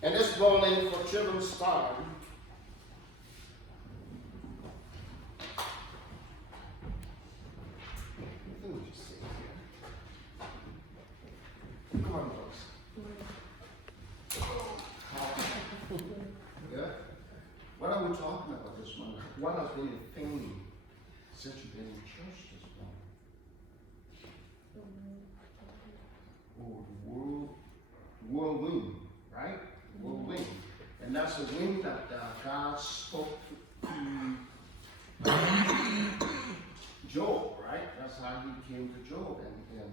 And this morning for children's time, let me just say here. Come on, folks. Yeah? What are we talking about this morning? What has been a thing since you've been in church this morning? Oh, the whirlwind, right? Whirlwind. And that's the wind that God spoke to Job, right? That's how he came to Job. And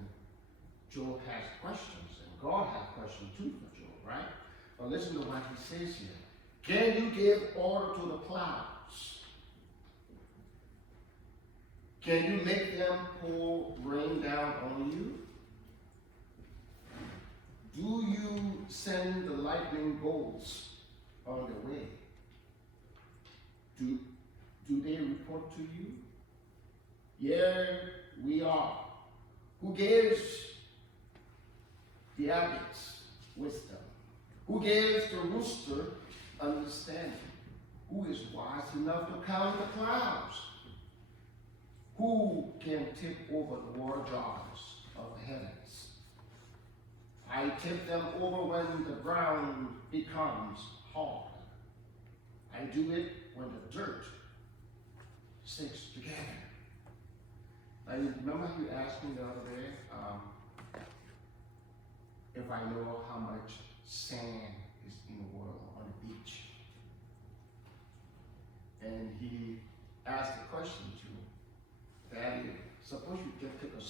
Job has questions, and God has questions too for Job, right? But listen to what he says here. Can you give order to the clouds? Can you make them pour rain down on you? Do you send the lightning bolts on the way? Do they report to you? Yeah, we are. Who gives the agate wisdom? Who gives the rooster understanding? Who is wise enough to count the clouds? Who can tip over the water jars of the heavens? I tip them over when the ground becomes hard. I do it when the dirt sticks together. Now, you remember you asked me the other day if I know how much sand is in the world on the beach. And he asked the question to Daddy, suppose you just take a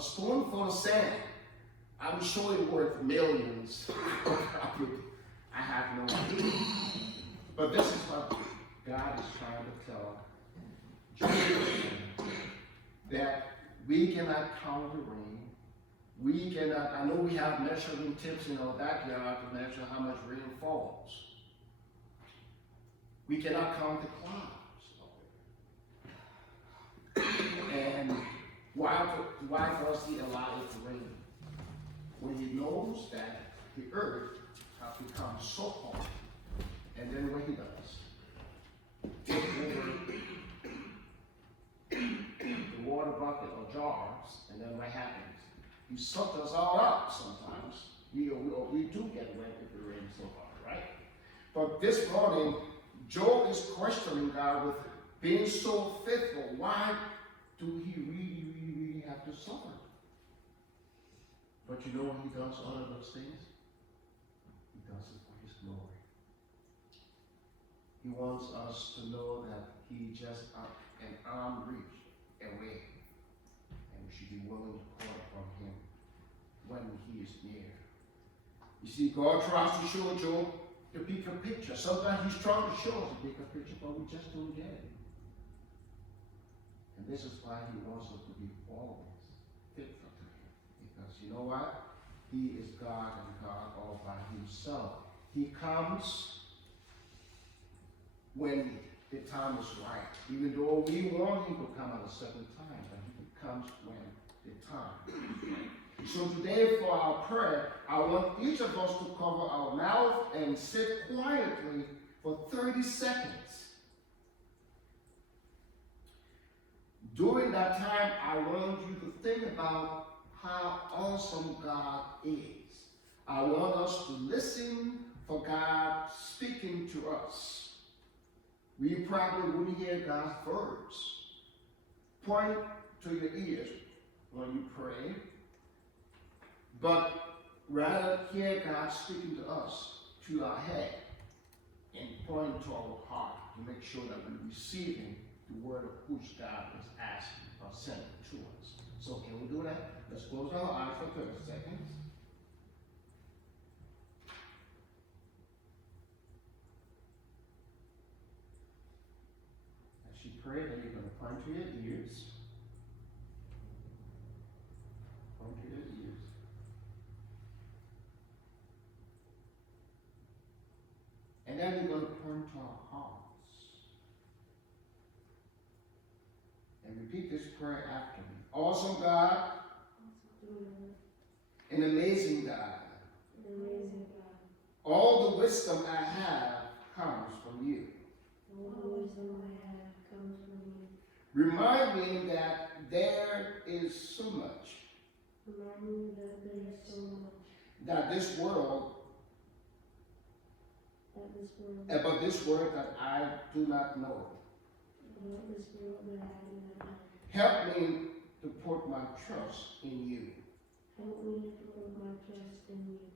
spoonful of sand. I'm sure it's worth millions. I have no idea. But this is what God is trying to tell Job, that we cannot count the rain. We cannot, I know we have measuring tips in our backyard to measure how much rain falls. We cannot count the clouds. And why does he allow it to rain? When he knows that the earth has become so hard, and then what he does, take over the water bucket or jars, and then what happens? He sucked us all up sometimes. We do get wet if it rains so hard, right? But this morning, Job is questioning God with being so faithful. Why do he really have to suffer? But you know when he does all of those things? He does it for his glory. He wants us to know that he just an arm reach away. And we should be willing to call upon him when he is near. You see, God tries to show Job the bigger picture. Sometimes he's trying to show us the bigger picture, but we just don't get it. And this is why he wants us to be always faithful to him. Because you know what? He is God and God all by himself. He comes when the time is right. Even though we want him to come at a certain time, but he comes when the time is right. So today for our prayer, I want each of us to cover our mouth and sit quietly for 30 seconds. During that time, I want you to think about how awesome God is. I want us to listen for God speaking to us. We probably wouldn't hear God's words. Point to your ears when you pray, but rather hear God speaking to us, to our head, and point to our heart to make sure that we're receiving the word of which God is asking or sending to us. So can we do that? Let's close our eyes for 30 seconds. As you pray, then you're going to point to your ears. Point to your ears. And then you're going to point to our hearts. And repeat this prayer after me. Awesome God, an amazing God, All the wisdom I have comes from you. All the wisdom I have comes from you. Remind me that there is so much Remind me that there is so much that this world, about this world that I do not know. that I do not know. Help me to put my trust in you. Help me to put my trust in you.